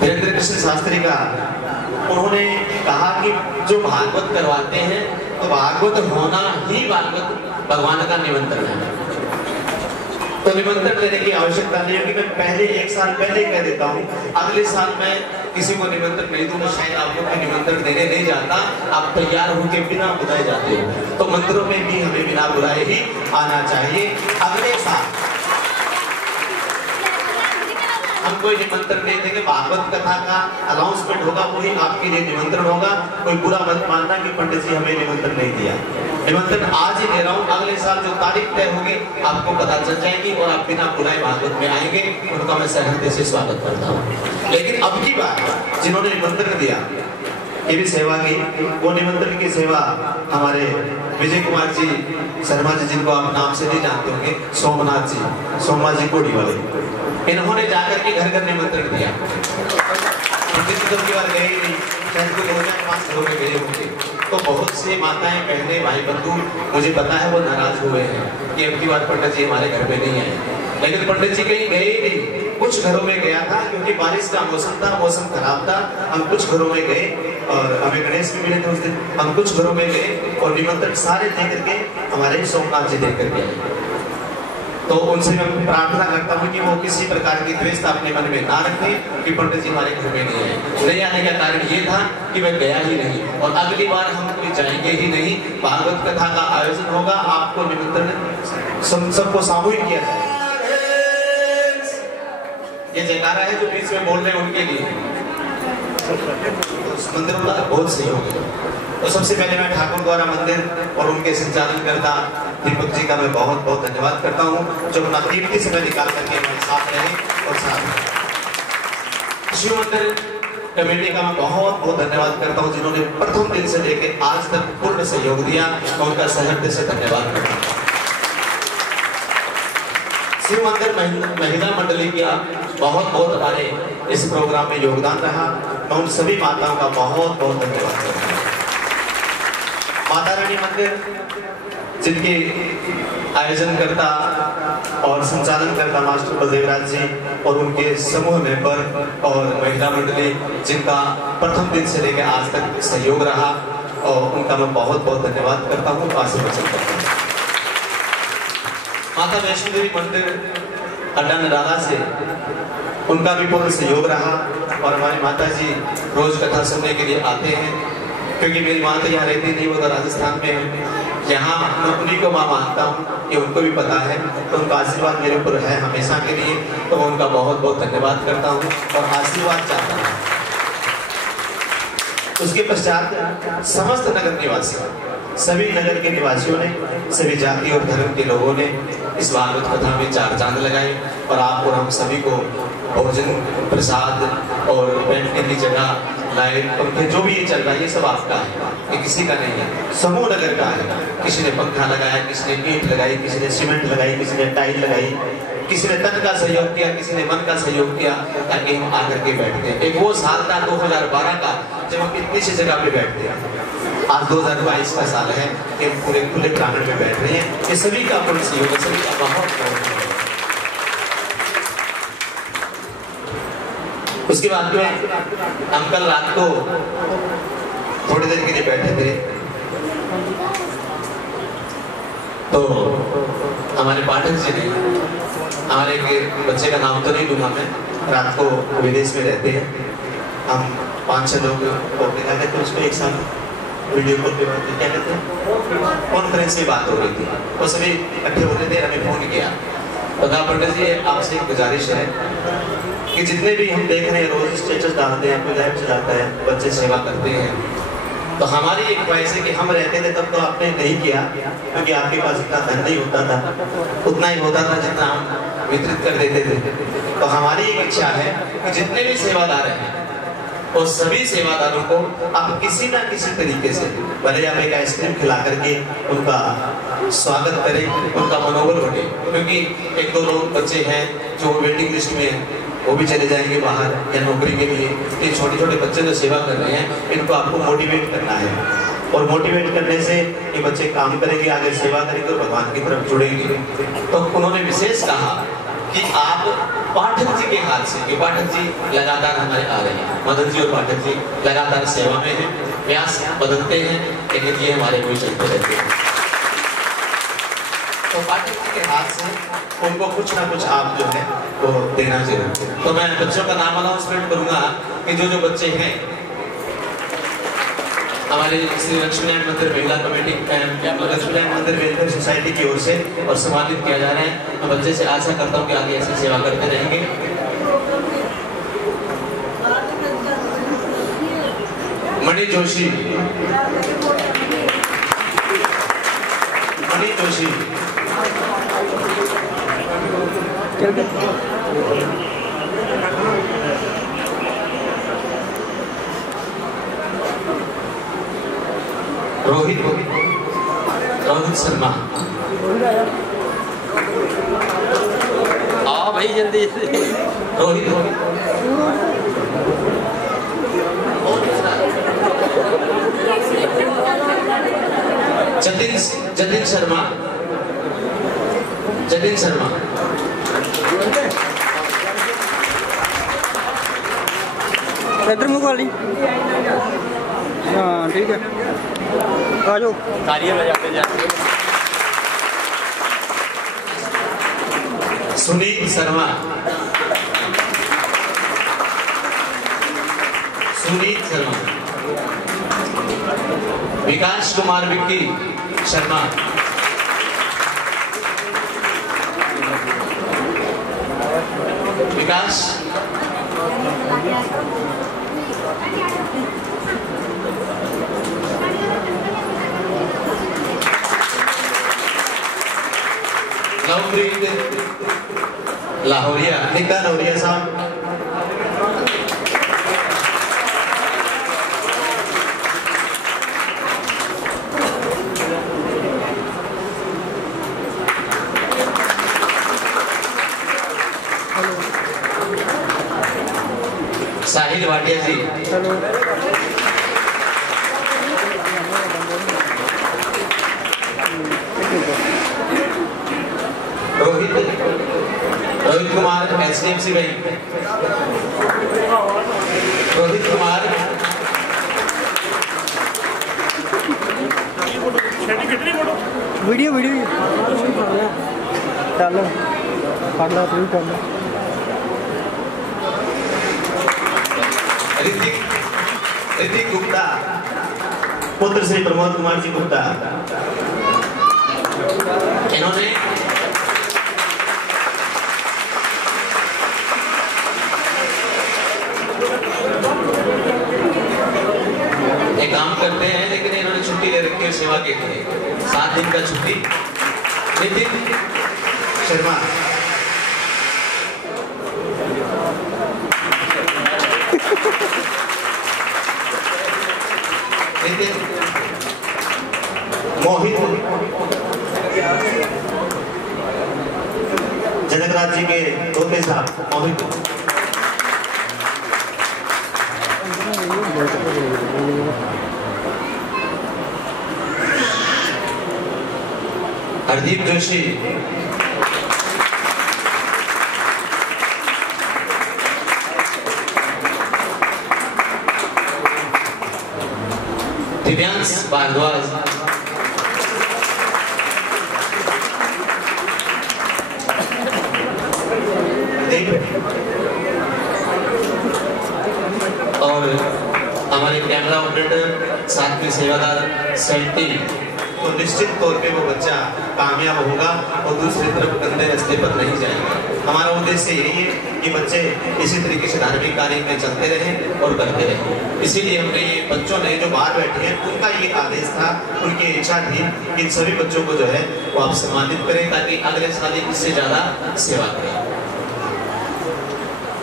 वीरेंद्र कृष्ण शास्त्री का। उन्होंने कहा कि जो भागवत करवाते हैं तो भागवत होना ही भागवत भगवान का निमंत्रण है। तो निमंत्रण देने की आवश्यकता नहीं है कि मैं पहले एक साल पहले कह देता हूँ, अगले साल मैं किसी को निमंत्रण नहीं दूंगा, शायद आपको कोई निमंत्रण देने नहीं जाता, आप तैयार होकर बिना बुलाए जाते हो। तो मंदिरों में भी हमें बिना बुलाए ही आना चाहिए। अगले साल हम कोई निमंत्रण नहीं देंगे, भागवत कथा का अनाउंसमेंट होगा, वही आपके लिए निमंत्रण होगा। कोई बुरा मत मानना कि पंडित जी हमें निमंत्रण नहीं दिया। निमंत्रण आज ही दे रहा हूँ, अगले साल जो तारीख तय होगी आपको पता चल जाएगी और आप बिना बुलाए भागवत में आएंगे, उनका मैं सहृदय से स्वागत करता हूँ। लेकिन अब की बात, जिन्होंने निमंत्रण दिया ये भी सेवा की, वो निमंत्रण की सेवा हमारे विजय कुमार जी शर्मा जी, जिनको आप नाम से नहीं जानते होंगे, सोमनाथ जी, सोमा जी कोड़ी वाले, इन्होंने जाकर के घर घर निमंत्रण दिया। की बार गए ही नहीं, शायद कोई 2005 घरों में गए होंगे। तो बहुत सी माताएं, बहने, भाई बंधु मुझे पता है वो नाराज हुए हैं कि अब की बार पंडित जी हमारे घर में नहीं आए। लेकिन पंडित जी कहीं गए ही नहीं, कुछ घरों में गया था क्योंकि बारिश का मौसम था, मौसम खराब था। हम कुछ घरों में गए और हमें गणेश भी मिले थे उस दिन। हम कुछ घरों में गए और निमंत्रण सारे दे करके हमारे सोमनाथ जी दे करके आए। तो उनसे मैं प्रार्थना करता हूँ कि वो किसी प्रकार की द्वेषता अपने मन में ना रखें कि पंडित जी हमारे घर में नहीं आए। नहीं आने का कारण ये था कि मैं गया ही नहीं और अगली बार हम कोई जाएंगे ही नहीं। भागवत कथा का आयोजन होगा, आपको निमंत्रण सबको सामूहिक किया जाएगा। ये जयकारा है जो बीच में बोल रहे हैं उनके लिए, तो मंदिरों का बहुत सहयोग है। तो सबसे पहले मैं ठाकुर द्वारा मंदिर और उनके संचालन करता दीपक जी का मैं बहुत बहुत धन्यवाद करता हूँ, जो अपना कीमती समय निकाल करके हमारे साथ रहे और साथ शिव मंदिर कमेटी का मैं बहुत बहुत धन्यवाद करता हूँ, जिन्होंने प्रथम दिन से लेकर आज तक पूर्ण सहयोग दिया। मैं उनका सहृदय से धन्यवाद करता हूँ। शिव मंदिर महिला मंडली का बहुत बहुत हमारे इस प्रोग्राम में योगदान रहा। मैं उन सभी माताओं का बहुत बहुत धन्यवाद करता हूँ। माता रानी मंदिर जिनके आयोजन करता और संचालन करता मास्टर बलदेव राज जी और उनके समूह मेंबर और महिला मंडली, जिनका प्रथम दिन से लेकर आज तक सहयोग रहा, और उनका मैं बहुत बहुत धन्यवाद करता हूँ, आशीर्वाद करता हूँ। माता वैष्णो देवी मंदिर अड्डा नराला से उनका भी पूर्ण सहयोग रहा और हमारी माता जी रोज कथा सुनने के लिए आते हैं, क्योंकि मेरी माँ तो यहाँ रहती नहीं, वो तो राजस्थान में है। यहाँ मैं उन्हीं को माँ मानता हूँ, ये उनको भी पता है, तो उनका आशीर्वाद मेरे ऊपर है हमेशा के लिए। तो मैं उनका बहुत बहुत धन्यवाद करता हूँ और आशीर्वाद चाहता हूँ। उसके पश्चात समस्त नगर निवासी, सभी नगर के निवासियों ने, सभी जाति और धर्म के लोगों ने इस भागवत कथा में 4 चांद लगाए और आप और हम सभी को भोजन, प्रसाद और बैठने की जगह, लाइट, पंखे, जो भी ये चल रहा है ये सब आपका है, ये किसी का नहीं है, समूह नगर का है। किसी ने पंखा लगाया, किसी ने ईंट लगाई, किसी ने सीमेंट लगाई, किसी ने टाइल लगाई, किसी ने तन का सहयोग किया, किसी ने मन का सहयोग किया, ताकि हम आकर के बैठते हैं। एक वो साल था 2012 का जब हम इतनी सी जगह पे बैठते हैं। आज 2022 का साल है कि हम पूरे खुले प्रांगण में बैठ रहे हैं। ये सभी का अपना सहयोग है, सभी का बहुत। उसके बाद में हम कल रात को थोड़ी देर के लिए बैठे थे, तो हमारे पाठक जी ने, हमारे एक बच्चे का नाम तो नहीं लूंगा मैं, रात को विदेश में रहते हैं, हम 5-6 लोग क्या कहते हैं उसको एक साथ वीडियो कॉल पे बात, क्या कहते हैं, कॉन्फ्रेंस में बात हो रही थी, वो सभी इकट्ठे होते थे, हमें फोन किया। तो कहा पंडित जी आपसे एक गुजारिश है कि जितने भी हम देख रहे हैं रोज स्टेटस डालते हैं, कोई लाइव चलाता है, बच्चे सेवा करते हैं, तो हमारी एक ख्वाहिश है कि हम रहते थे तब तो आपने नहीं किया, क्योंकि आपके पास इतना धन नहीं होता था, उतना ही होता था जितना हम वितरित कर देते थे। तो हमारी एक इच्छा है कि जितने भी सेवादार हैं और सभी सेवादारों को आप किसी ना किसी तरीके से, भले आप एक आइसक्रीम खिला करके उनका स्वागत करें, उनका मनोबल बढ़े, क्योंकि 1-2 लोग बच्चे हैं जो वेटिंग लिस्ट में हैं, वो भी चले जाएंगे बाहर या नौकरी के लिए। ये छोटे-छोटे बच्चे जो सेवा कर रहे हैं, इनको आपको मोटिवेट करना है, और मोटिवेट करने से ये बच्चे काम करेंगे, आगे सेवा करेंगे और भगवान की तरफ जुड़ेंगे। तो उन्होंने विशेष कहा कि आप पाठक जी के हाथ से, कि पाठक जी लगातार हमारे आ रहे हैं, मदन जी और पाठक जी लगातार सेवा में हैं, व्यास बदलते हैं, लेकिन ये हमारे कोई चलते रहते हैं। तो पाठक जी के हाथ से उनको कुछ ना कुछ आप जो है वो देना जरूर। तो मैं बच्चों का नाम अनाउंसमेंट करूंगा कि जो बच्चे हैं हमारे श्री लक्ष्मीनारायण मंदिर महिला कमेटी, लक्ष्मीनारायण मंदिर वेलफेयर सोसाइटी की ओर से और सम्मानित किया जा रहा है। मैं बच्चे से आशा करता हूँ कि आगे ऐसी सेवा करते रहेंगे। मणि जोशी, मणि जोशी, रोहित शर्मा, आओ भाई जल्दी। रोहित जतिन शर्मा, जतिन शर्मा, इधर मुँह वाली। हाँ ठीक है, आ जाओ। तालियां बजाते जाते। सुनील शर्मा, सुनील शर्मा, विकास कुमार विक्की शर्मा, विकास, Navpreet Lahoria, Nika Lahoria sahab, Sahil Bhatia ji, Rohit Kumar HDFC bank, Rohit Kumar, video डालो, पढ़ना शुरू कर लो। ऋतिक गुप्ता, पुत्र श्री प्रमोद कुमार जी गुप्ता, इन्होंने एक काम करते हैं, लेकिन इन्होंने छुट्टी ले रखी है सेवा के लिए। नितिन, मोहित, जनकराज जी के दोते साहब मोहित, हरदीप जोशी, दिव्यांश भारद्वाज, और हमारे कैमरा ऑपरेटर साथ में सेवादार सेंटी, तो निश्चित तौर पे वो बच्चा कामयाब होगा और दूसरी तरफ गंदे रास्ते पर नहीं जाएगा। हमारा उद्देश्य यही है कि बच्चे इसी तरीके से धार्मिक कार्य में चलते रहें और करते रहें। इसीलिए हमने ये बच्चों ने जो बाहर बैठे हैं उनका ये आदेश था, उनकी इच्छा थी कि इन सभी बच्चों को जो है वो आप सम्मानित करें ताकि अगले साल इससे ज्यादा सेवा करें।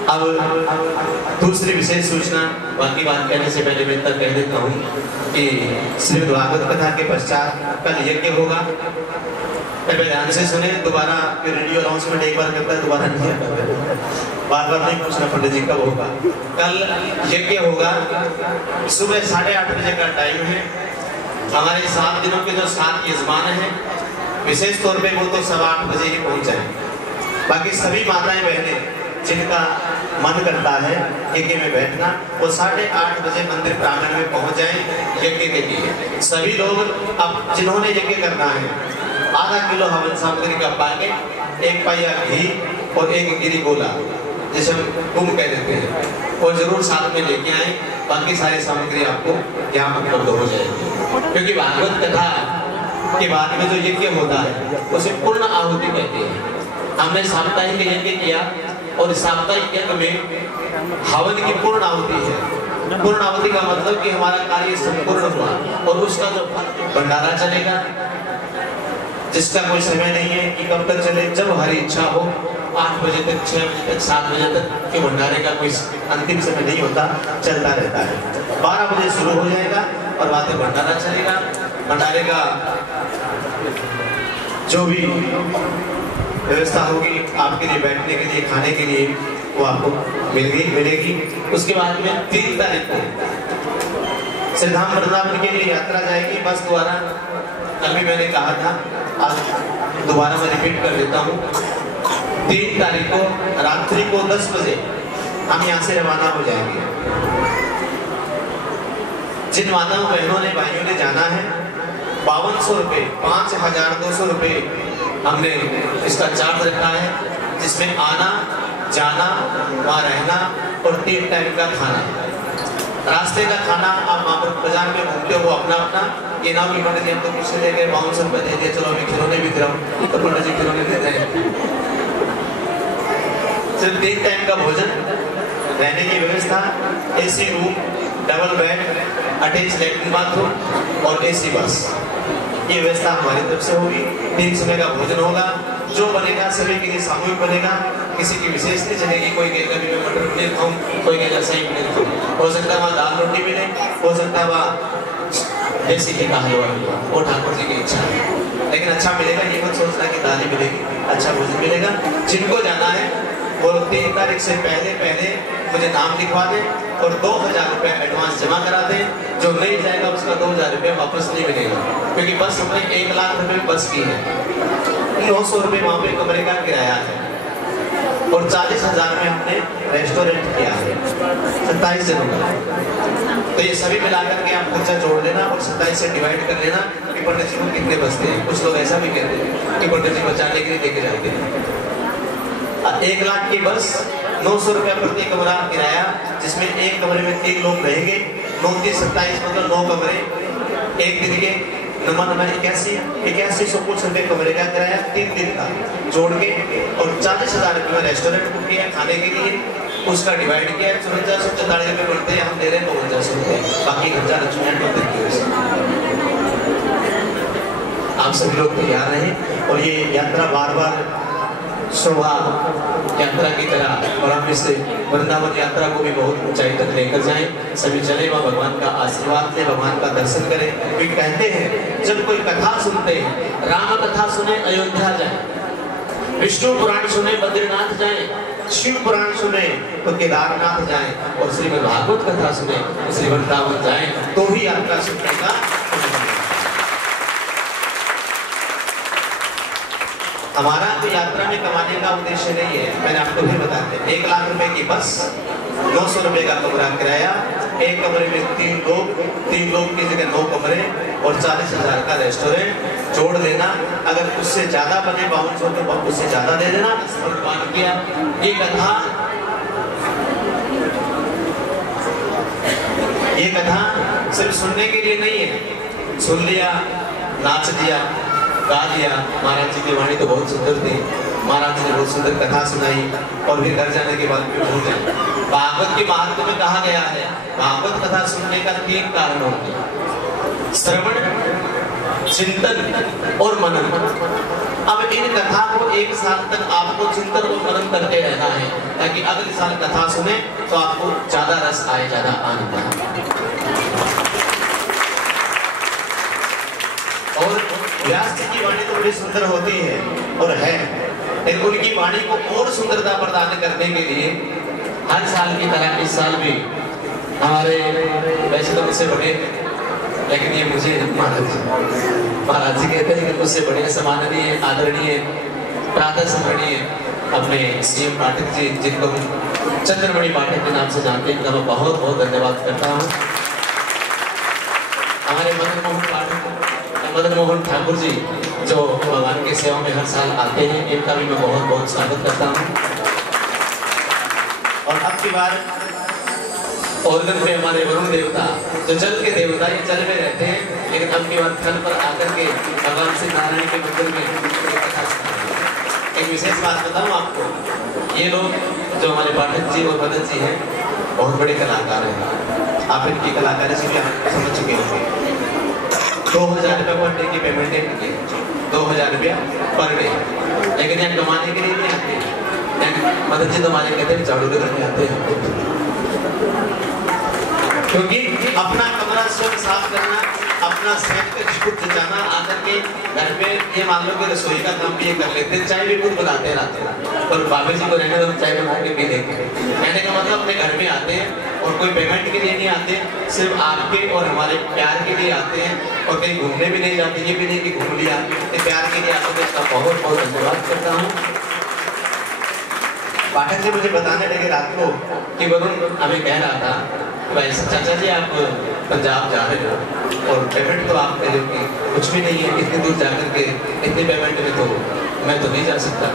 अब दूसरी विशेष सूचना, बाकी बात कहने से पहले मैं तक कह देता हूँ कि श्रीमद् भागवत कथा के पश्चात कल यज्ञ होगा। ध्यान से सुने, दोबारा रेडियो अनाउंसमेंट एक बार करता है, दोबारा नहीं बार बार नहीं पूछना पंडित जी कब होगा। कल यज्ञ होगा, सुबह 8:30 बजे का टाइम है। हमारे 7 दिनों के जो 7 यजमान हैं, विशेष तौर पे वो तो 8:15 बजे ही पहुंच जाए। बाकी सभी माताएं बहनें जिनका मन करता है यज्ञ में बैठना, वो 8:30 बजे मंदिर प्रांगण में पहुंच जाएं यज्ञ के लिए। सभी लोग अब जिन्होंने यज्ञ करना है, आधा किलो हवन सामग्री का पैकेट, 1 पाइया घी और 1 गिरी गोला, जिसे हम कुंभ कह देते हैं, और जरूर साथ में लेके आए। बाकी सारी सामग्री आपको यहाँ उपलब्ध हो जाएगी, क्योंकि भागवत कथा के बाद में जो यज्ञ होता है उसे पूर्ण आहुति कहते हैं। हमने साप्ताहिक यज्ञ किया और साप्ताहिक यज्ञ में हवन की पूर्ण आहुति है। पूर्ण आहुति का मतलब कि हमारा कार्य संपूर्ण हुआ और उसका जो भंडारा चलेगा, जिसका कोई समय नहीं है कि कब तक चले, जब हरी इच्छा हो, 8 बजे तक, 6 बजे तक, 7 बजे तक के भंडारे का कोई अंतिम समय नहीं होता, चलता रहता है। 12 बजे शुरू हो जाएगा और बाद में भंडारा चलेगा। भंडारे का जो भी व्यवस्था होगी आपके लिए, बैठने के लिए, खाने के लिए, वो आपको मिलेगी। उसके बाद में 3 तारीख को सिद्धांत वृंदावन के लिए यात्रा जाएगी बस द्वारा। कल भी मैंने कहा था, आज दोबारा मैं रिपीट कर देता हूँ। 3 तारीख को रात्रि को 10 बजे हम यहाँ से रवाना हो जाएंगे। जिन माताओं बहनों ने, भाइयों ने जाना है, 5200 रुपये, 5200 रुपये हमने इसका चार्ज रखा है, जिसमें आना जाना, वहाँ रहना और 3 टाइम का खाना। रास्ते का खाना आप वहाँ पर बाजार में घूमते हो अपना अपना, ये ना कि पंडित जी हम तो कुछ दे गए, 5200 रुपये दे दिए, चलो अभी खिलौने भी दिलाओ, तो पंडित जी खिलौने देते हैं। सिर्फ 3 टाइम का भोजन, रहने की व्यवस्था, AC room, double bed, attach latrine bathroom और AC बस, ये व्यवस्था हमारी तरफ से होगी। 3 समय का भोजन होगा, जो बनेगा सभी के लिए सामूहिक बनेगा, किसी की विशेष नहीं चलेगी। कोई कहेगा भी मैं मटर पनीर खाऊं, कोई कहेगा सही पनीर खाऊं, हो सकता है वहाँ दाल रोटी मिले, हो सकता है वहाँ देसी घी का हलवा मिले, वो ठाकुर जी की इच्छा है। लेकिन अच्छा मिलेगा, ये मत सोचना कि दाल ही मिलेगी, अच्छा भोजन मिलेगा। जिनको जाना है वो 3 तारीख से पहले मुझे नाम लिखवा दें और 2000 रुपये एडवांस जमा करा दें। जो नहीं जाएगा उसका 2000 रुपये वापस नहीं मिलेगा, क्योंकि बस हमने 1 लाख रुपये बस की है। 900 रुपये वहाँ पे कमरे का किराया है और 40,000 में हमने रेस्टोरेंट किया है 27 जनों का। तो ये सभी मिलाकर के आप खर्चा जोड़ लेना और 27 से डिवाइड कर लेना कि पंडित जी को कितने बचते हैं। कुछ लोग ऐसा भी कहते हैं कि पंडित जी बचाने के लिए लेके जाते हैं। 1 लाख की बस, 900 रुपये प्रति कमरा किराया, जिसमें एक कमरे में 3 लोग रहेंगे। 9 3 27 मतलब 9 कमरे, एक दिन के 81 कुछ रुपये कमरे का किराया 3 दिन का जोड़ के, और 40,000 रुपये में रेस्टोरेंट बुक किया खाने के लिए, उसका डिवाइड किया। 5444 रुपये बनते हैं, हम दे रहे हैं 5200 रुपये, बाकी खर्चा लक्ष्मी मंदिर की वजह से। आप सभी लोग तैयार रहें और ये यात्रा बार बार शोभा यात्रा की तरह और हम इस वृंदावन यात्रा को भी बहुत ऊंचाई तक लेकर जाएं। सभी चले वह भगवान का आशीर्वाद ले, भगवान का दर्शन करें। वे कहते हैं जब कोई कथा सुनते हैं, राम कथा सुने अयोध्या जाए, विष्णु पुराण सुने बद्रीनाथ जाए, शिव पुराण सुने तो केदारनाथ जाए, और श्रीमद् भागवत कथा सुने तो श्री वृंदावन जाए, तो ही यात्रा सुनने का। हमारा तो यात्रा में कमाने का उद्देश्य नहीं है, मैंने आपको भी बता दें। 1 लाख रुपए की बस, 900 रुपए का कमरा किराया, एक कमरे में 3 लोग की जगह 9 कमरे और 40,000 का रेस्टोरेंट जोड़ देना। अगर उससे ज्यादा बने 5200 तो उससे ज्यादा दे देना। भगवान किया ये कथा सिर्फ सुनने के लिए नहीं है। सुन लिया, नाच लिया, गा लिया। महाराज जी की वाणी तो बहुत सुंदर थी, महाराज जी ने बहुत सुंदर कथा सुनाई, और फिर घर जाने के बाद फिर भूल गए। भागवत के महात्म्य में कहा गया है भागवत कथा सुनने का 3 कारण होते हैं: श्रवण, चिंतन और मनन। अब इन कथा को 1 साल तक आपको चिंतन और मनन करते रहना है, ताकि अगले साल कथा सुने तो आपको ज्यादा रस आए, ज्यादा आनंद आए। और व्यास जी की वाणी तो बड़ी सुंदर होती है और है, लेकिन उनकी वाणी को और सुंदरता प्रदान करने के लिए हर साल की तरह इस साल भी हमारे, वैसे तो मुझसे बड़े, लेकिन ये मुझे महाराज जी कहते हैं कि मुझसे बड़े सम्माननीय, आदरणीय, प्रातः स्मरणीय अपने सीएम पाठक जी, जिनको चंद्रमणि पाठक के नाम से जानते हैं, उनका मैं बहुत बहुत धन्यवाद करता हूँ। हमारे मदन मोहन ठाकुर जी जो भगवान की सेवा में हर साल आते हैं, इनका भी मैं बहुत बहुत स्वागत करता हूँ। और अब की बार ओरगन पे हमारे वरुण देवता जो जल के देवता, ये जल में रहते हैं, लेकिन अब की बार थल पर आकर के भगवान श्री नारायण के मंदिर में एक विशेष बात बताऊं आपको। ये लोग जो हमारे पाठक जी और मदन जी हैं, बहुत बड़े कलाकार हैं। आप इनकी कलाकारी से भी आप समझ चुके होंगे। 2000 रुपये पर डे की पेमेंट है इनकी, 2000 रुपया पर डे, लेकिन यहाँ कमाने के लिए नहीं आते। मदन जी तो हमारे कहते हैं झाड़ू लगाने आते हैं, क्योंकि अपना कमरा स्वच्छ साफ करना, अपना सेट का शुद्ध जाना, आकर के घर में ये मान लो कि रसोई का काम भी ये कर लेते हैं, चाय भी खुद बनाते रहते, और बाबा जी को रहने दो, चाय बना के पी लेंगे। कहने का मतलब अपने घर में आते हैं और कोई पेमेंट के लिए नहीं आते, सिर्फ आपके और हमारे प्यार के लिए आते हैं, और कहीं घूमने भी नहीं जाते। ये भी नहीं कि घूम लिया, ये प्यार के लिए आते हैं। इसका बहुत बहुत धन्यवाद करता हूँ। पाठक जी मुझे बताने लगे रात को कि वरुण हमें कह रहा था भाई चाचा जी आप पंजाब जा रहे हो और पेमेंट तो आप कह रहे हो कि कुछ भी नहीं है, इतनी दूर जाकर के इतनी पेमेंट में तो मैं तो नहीं जा सकता।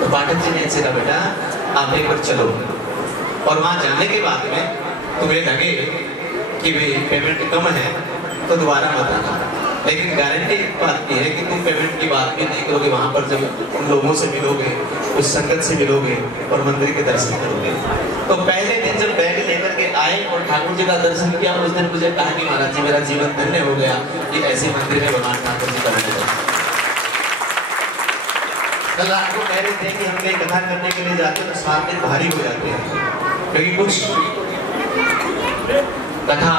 तो पाठक जी ने इनसे कहा बेटा आप एक बार चलो, और वहाँ जाने के बाद में तुम्हें लगे कि भाई पेमेंट कम है तो दोबारा मत आना, लेकिन गारंटी बात यह है कि तुम पेमेंट की बात भी नहीं करोगे। वहाँ पर जब उन लोगों से मिलोगे, उस संगत से मिलोगे और मंदिर के दर्शन करोगे। तो पहले दिन जब बैग लेकर के आए और ठाकुर जी का दर्शन किया, उस दिन मुझे कहा कि महाराज जी मेरा जीवन धन्य हो गया कि ऐसे मंदिर में भगवान ठाकुर जी का मिला। कल रात को कह रहे थे कि हम कहीं कथा करने के लिए जाते तो 7 दिन भारी हो जाते हैं, क्योंकि कुछ कथा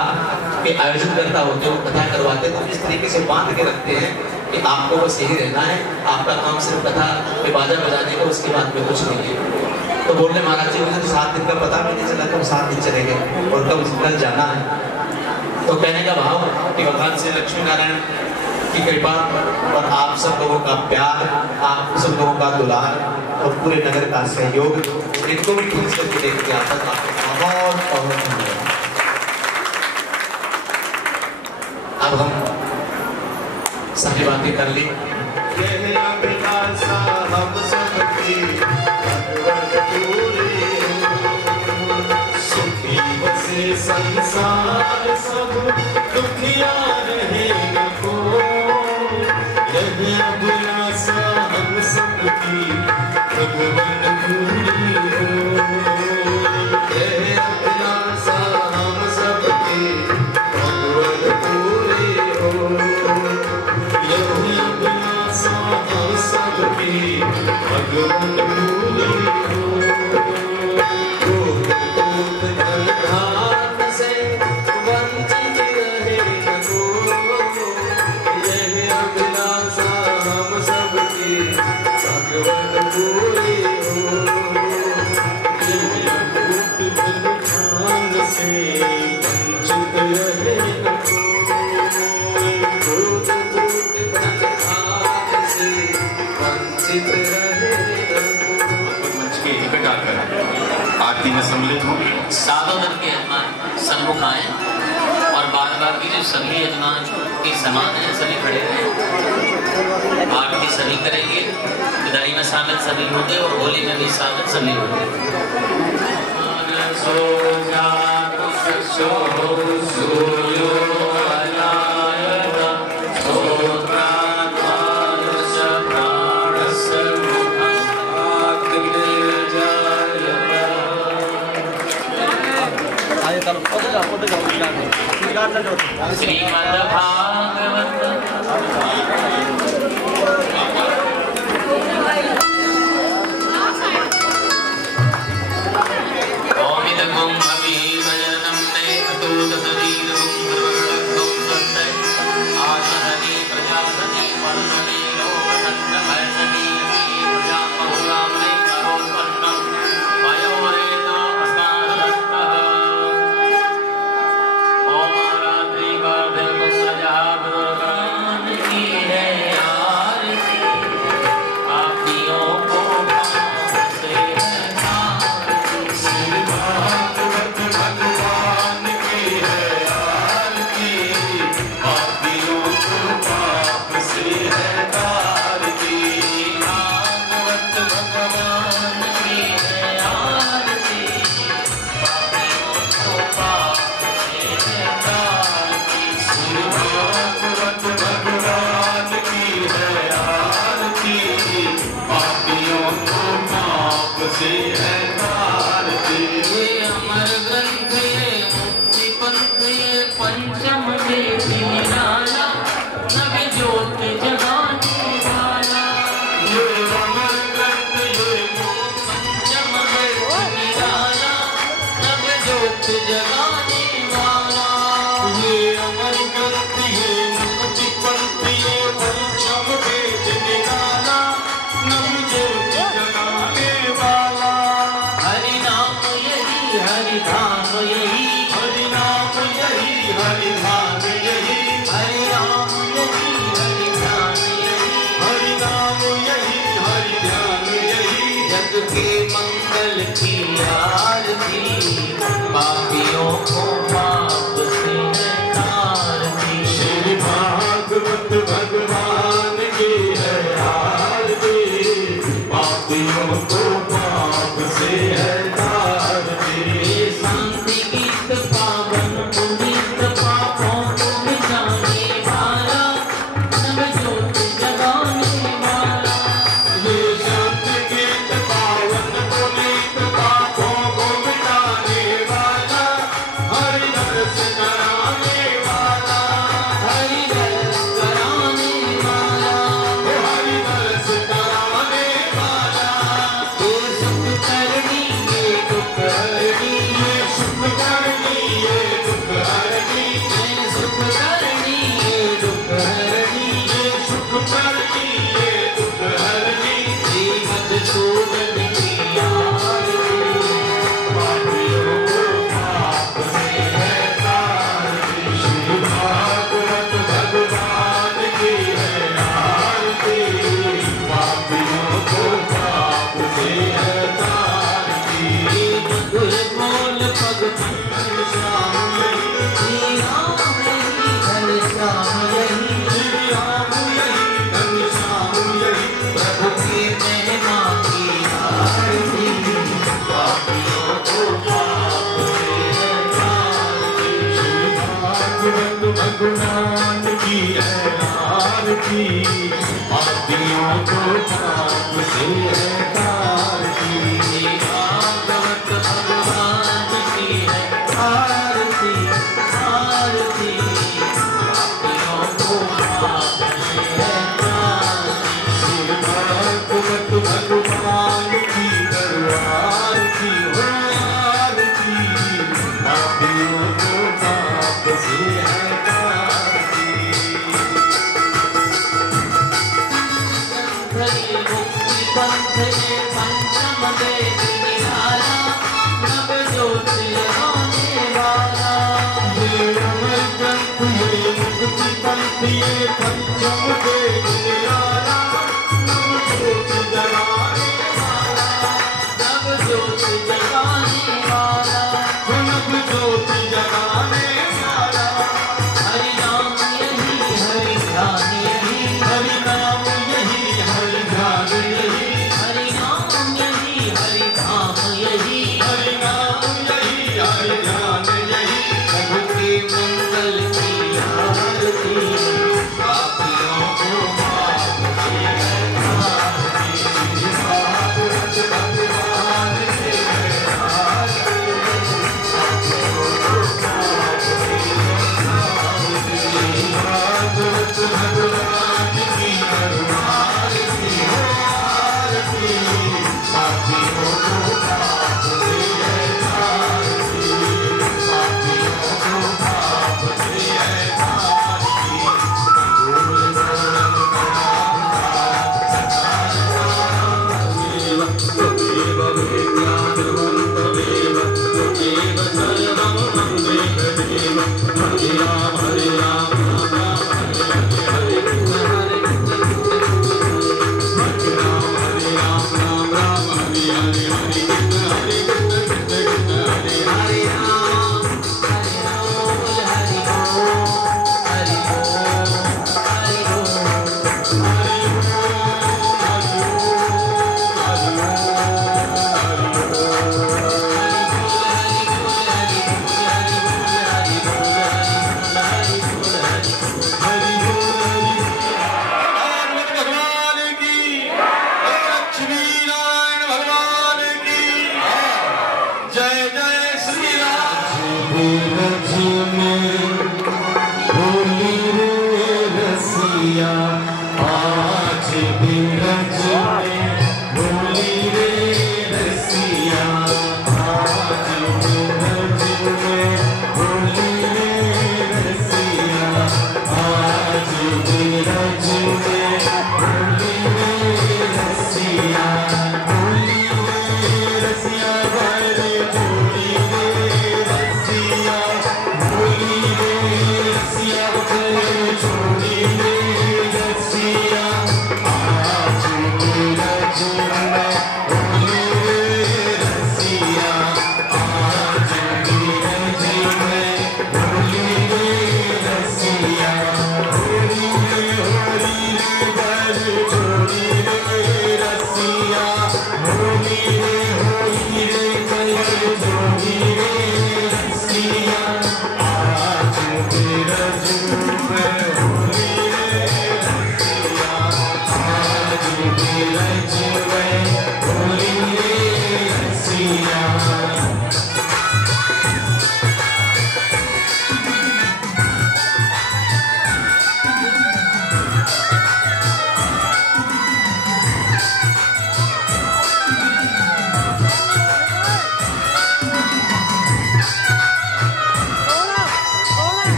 के आयोजन करता होते हो, कथा करवाते तो इस तरीके से बांध के रखते हैं कि आपको बस यही रहना है, आपका काम सिर्फ कथा पे बाजा बजाने का, उसके बाद में कुछ नहीं है। तो बोलने महाराज जी मुझे तो 7 दिन का पता भी नहीं चला, कब 7 दिन चले गए और कब कल जाना है। तो कहने का भाव कि भगवान श्री लक्ष्मी नारायण की कृपा और आप सब लोगों का प्यार, आप सब लोगों का दुलार और पूरे नगर का सहयोग, इनको भी खींच करके देखते आता था। बहुत बहुत धन्यवाद। अब हम सारी बातें कर ली। सुखी बसे संसार सब दुखिया रहे न को, यही अभिलाषा हम सबकी भगवान पूरी हो। यही अभिलाषा हम सबकी भगवान पूरी हो। यही अभिलाषा हम सबकी भगवान में सम्मिलित हों। सातों दल के यजमान सन्मुख आए और बार की जो सभी यजमान के समान है सभी खड़े हैं। आरती सभी करेंगे, विदाई में शामिल सभी होंगे और होली में भी शामिल सभी होंगे। श्रीमद् भागवत जगाने वाला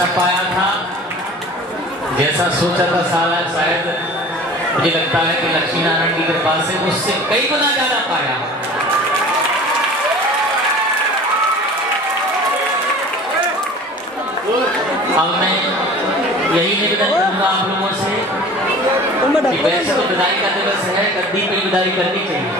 जैसा पाया था, जैसा सोचा था शायद मुझे लगता है कि लक्ष्मी नारायण की कृपा से उससे कई गुना ज्यादा पाया। अब मैं यही निवेदन करूंगा आप लोगों से कि वैसे तो विदाई का दिवस है, गद्दी पे विदाई करनी चाहिए,